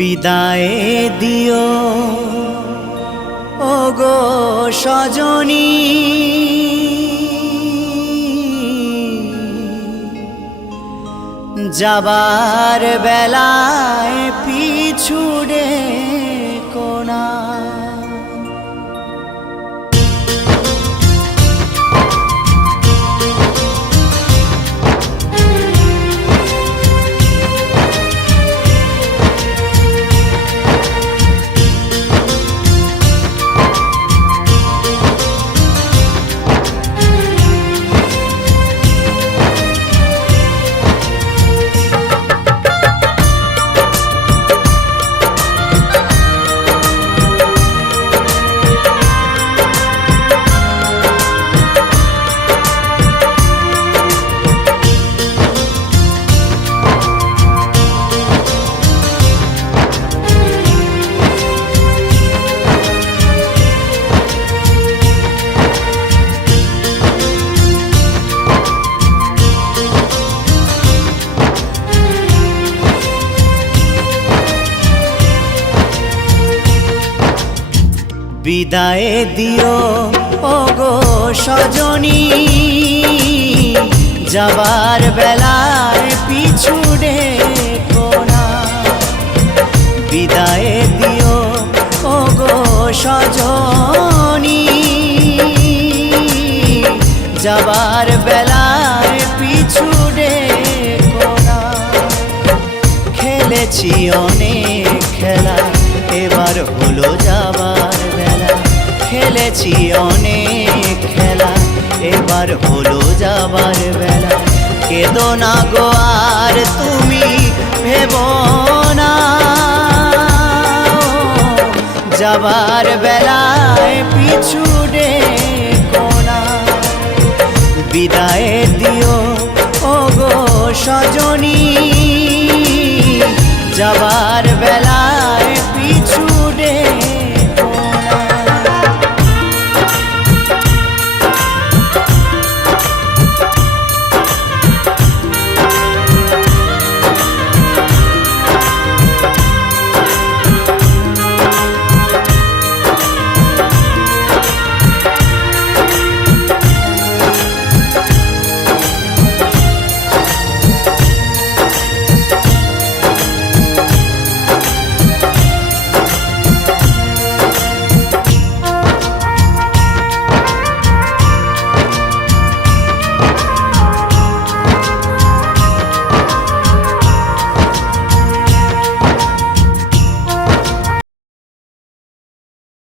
বিদায় দিও। ও গো সজনী। যাবার বেলায় পিছুড়ে কোনা বিদায় দিও। ও গো সজনী, যাবার বেলায় পিছুড়ে কোনা বিদায় দিও ও গো সজনী, যাবার বেলায় পিছুড়ে কোনা খেলেছি অনেক খেলা, এবার হলো যাবার খেলেছি অনেক খেলা, এবার হলো যাবার বেলা। কেদো না গো আর তুমি ভেব না। যাবার বেলায় পিছুড়ে কোনা বিদায় দিও ও গো সজনী। যাবার